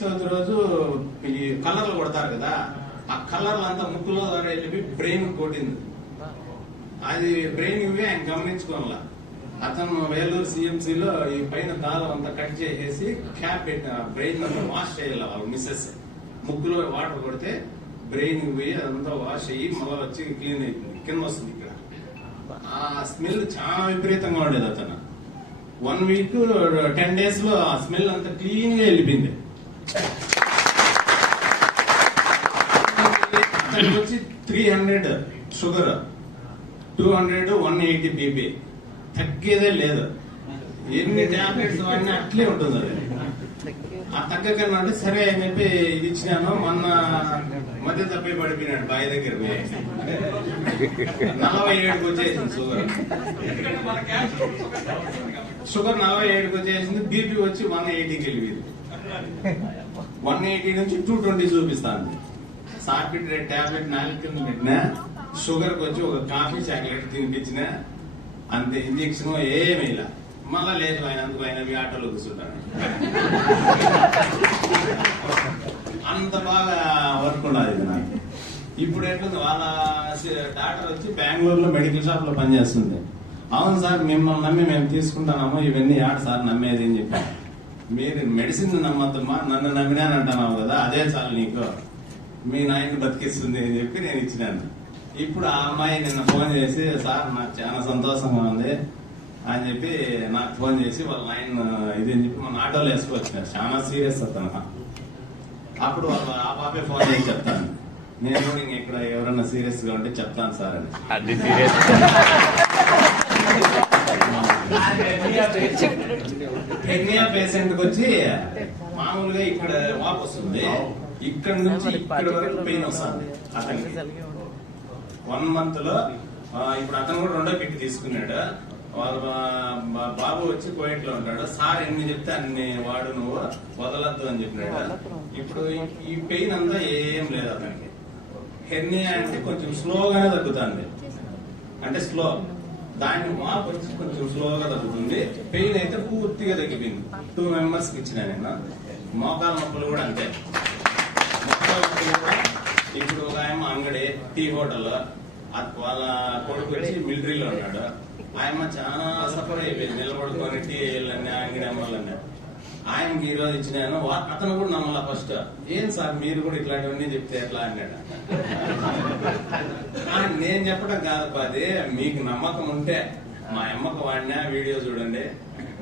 చవితి రోజు ఈ కలర్లు కొడతారు కదా, ఆ కలర్లు అంతా ముక్కులో వెళ్ళి బ్రెయిన్ కొట్టింది. అది బ్రెయిన్ ఇవి ఆయన గమనించుకోవాల. అతను వేలూరు సిఎంసీలో ఈ పైన దారం అంతా కట్ చేసేసి క్యాప్ పెట్టిన బ్రెయిన్ అంతా వాష్ చేయాలి. వాళ్ళు మిస్సెస్ ముక్కులో వాటర్ కొడితే బ్రెయిన్ పోయి అదంతా వాష్ అయ్యి మళ్ళీ వచ్చి క్లీన్ అవుతుంది, కింద వస్తుంది. ఇక్కడ ఆ స్మెల్ చాలా విపరీతంగా ఉండేది. అతను 1 వీక్ 10 days లో ఆ స్మెల్ అంతా క్లీన్ గా వెళ్ళిపోయింది. అతనికి వచ్చి 300 షుగర్, 200 180 బీపీ, తగ్గేదే లేదు. ఎన్ని టాబ్లెట్స్ వాడినా అట్లే ఉంటుంది. అది ఆ తగ్గకన్నా అంటే సరే అని చెప్పి ఇది ఇచ్చినాను. మొన్న మధ్య తప్పి పడిపోయినాడు బావి దగ్గర పోయి. 47కి వచ్చేసింది షుగర్ 47కి వచ్చేసింది. బీపీ వచ్చి 180కి వెళ్ళిపోయింది. 180 నుంచి 220 చూపిస్తాను. సార్బిట్రేట్ టాబ్లెట్ 4 కింద పెట్టినా, షుగర్ కి వచ్చి ఒక కాఫీ చాక్లెట్ తినిపించిన, అంతే. ఇంజక్షన్ ఏమీ ఇలా. మళ్ళా లేదు ఆయన అందుకు ఆయన ఆటోలో కూర్చుంటాను. అంత బాగా వర్క్ ఉండదు ఇది నాకు. ఇప్పుడు ఎట్లుంది, వాళ్ళ డాక్టర్ వచ్చి బెంగళూరులో మెడికల్ షాప్ లో పనిచేస్తుంది. అవును సార్, మిమ్మల్ని నమ్మి మేము తీసుకుంటాము, ఇవన్నీ ఆడ సార్ నమ్మేది అని చెప్పాను. మీరు మెడిసిన్ నమ్మద్దమ్మా, నన్ను నమ్మినానంటున్నావు కదా, అదే చాలు నీకు, మీ నాయన్ని బతికిస్తుంది అని చెప్పి నేను ఇచ్చినాను. ఇప్పుడు ఆ అమ్మాయి నిన్న ఫోన్ చేసి, సార్ నాకు చాలా సంతోషంగా ఉంది అని చెప్పి నాకు ఫోన్ చేసి వాళ్ళ నాయన ఇది అని చెప్పి మన ఆటోలో వేసుకొచ్చినారు. చాలా సీరియస్ అతను. అప్పుడు ఆ పాపే ఫోన్ చేసి చెప్తాను, నేను కూడా ఇక్కడ ఎవరన్నా సీరియస్ గా ఉంటే చెప్తాను సార్ అని. హెర్నియా పేషెంట్ కి వచ్చి మామూలుగా ఇక్కడ వాపు వస్తుంది, ఇక్కడ నుంచి ఇక్కడ వరకు పెయిన్ వస్తుంది అతనికి. 1 month లో ఇప్పుడు అతను కూడా 2వ కిట్ తీసుకున్నాడు. వాళ్ళ బాబు వచ్చి కోయిట్ లో ఉంటాడు. సార్ ఎన్ని చెప్తే అన్ని వాడు, నువ్వు వదలద్దు అని చెప్పినాడు. ఇప్పుడు ఈ పెయిన్ అంతా ఏం లేదు అతనికి. హెర్నియా అంటే కొంచెం స్లోగానే తగ్గుతుంది, అంటే స్లో. దాన్ని వాపు వచ్చి కొంచెం స్లోగా తగ్గుతుంది. పెయిన్ అయితే పూర్తిగా తగ్గిపోయింది. 2 members కి ఇచ్చిన నేను. మోకాల నొప్పులు కూడా అంతే. మోకాల నొప్పులు కూడా ఇప్పుడు ఒక ఆయన అంగడి టీ హోటల్, వాళ్ళ కొడుకు వచ్చి మిలిటరీలో ఉన్నాడు. ఆయన చాలా సఫర్ అయిపోయింది, నిలబడుకొని టీ వేయాలన్నా అంగడి అమ్మాలన్నా. ఆయనకి ఈ రోజు ఇచ్చినాను. అతను కూడా నమ్మలా ఫస్ట్. ఏం సార్ మీరు కూడా ఇట్లాంటివన్నీ చెప్తే ఎట్లా అన్నాడు. నేను చెప్పడం కాదు, అది మీకు నమ్మకం ఉంటే మా అమ్మకు వాడినా వీడియో చూడండి,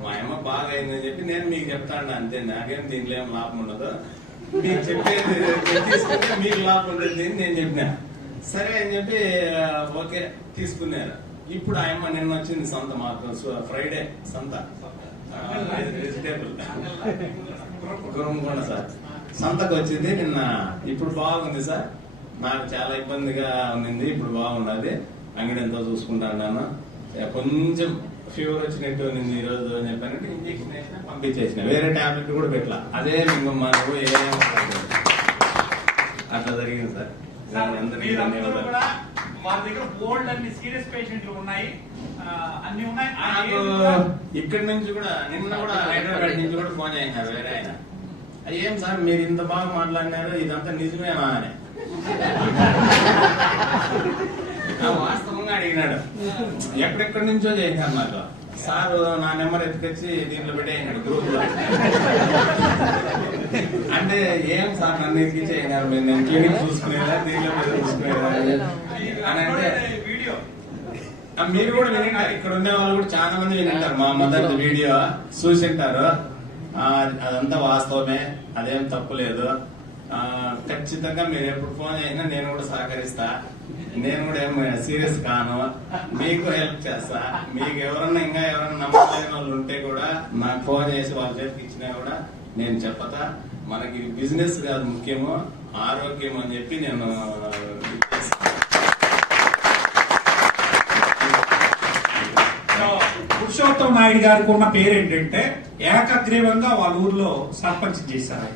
మా అమ్మ బాగా అయిందని చెప్పి నేను మీకు చెప్తాను, అంతే. నాకేం దీంట్లో ఏం లాభం ఉండదు, మీకు చెప్పేది తీసుకుంటే మీకు లాభం ఉంటుంది అని నేను చెప్పినా. సరే అని చెప్పి ఓకే తీసుకున్నారు. ఇప్పుడు ఆయమ్మ నిన్న వచ్చింది సంత, మాకు ఫ్రైడే సంత, వెజిటేబుల్ గురంకొండ సార్ సంతకు వచ్చింది నిన్న. ఇప్పుడు బాగుంది సార్, నాకు చాలా ఇబ్బందిగా ఉంది, ఇప్పుడు బాగున్నది. అంగడి ఎంతో చూసుకుంటాను. కొంచెం ఫీవర్ వచ్చినట్టు ఉంది ఈ రోజు అని చెప్పానంటే ఇంజక్షన్ వేసినా పంపించేసిన, వేరే టాబ్లెట్ కూడా పెట్టలా. అదే మింగమ్మాను అట్లా జరిగింది సార్. ఇక్కడి నుంచి కూడా నిన్న కూడా హైదరాబాద్ నుంచి కూడా ఫోన్ చేసినారు వేరే ఆయన. ఏం సార్ మీరు ఇంత బాగా మాట్లాడినారు, ఇదంతా నిజమేనా అని వాస్తవంగా అడిగినాడు. ఎక్కడెక్కడి నుంచో చేసినారు నాకు. సార్ నా నెంబర్ ఎత్తుకొచ్చి దీంట్లో పెట్టేసినాడు గ్రూప్ లో. అంటే ఏం సార్ నన్ను ఎక్కించేసినారు, నేను క్లినిక్ చూసుకునేదా దీంట్లో చూసుకునేదా అని అంటే, మీరు కూడా వినింటారు, ఇక్కడ ఉండే వాళ్ళు కూడా చాలా మంది వినింటారు. మా మదర్ వీడియో చూసింటారు. అదంతా వాస్తవమే, అదేం తప్పు లేదు. ఖచ్చితంగా మీరు ఎప్పుడు ఫోన్ చేసినా నేను కూడా సహకరిస్తా. నేను కూడా ఏం సీరియస్ కాను, మీకు హెల్ప్ చేస్తా. మీకు ఎవరన్నా ఇంకా ఎవరన్నా నమ్మలేని వాళ్ళు ఉంటే కూడా నాకు ఫోన్ చేసి వాళ్ళ చేతికి ఇచ్చినా కూడా నేను చెప్పతా. మనకి బిజినెస్ కాదు ముఖ్యము, ఆరోగ్యం అని చెప్పి నేను పురుషోత్తం నాయుడు గారికి ఉన్న పేరు ఏంటంటే ఏకగ్రీవంగా వాళ్ళ ఊర్లో సర్పంచ్ చేశారు.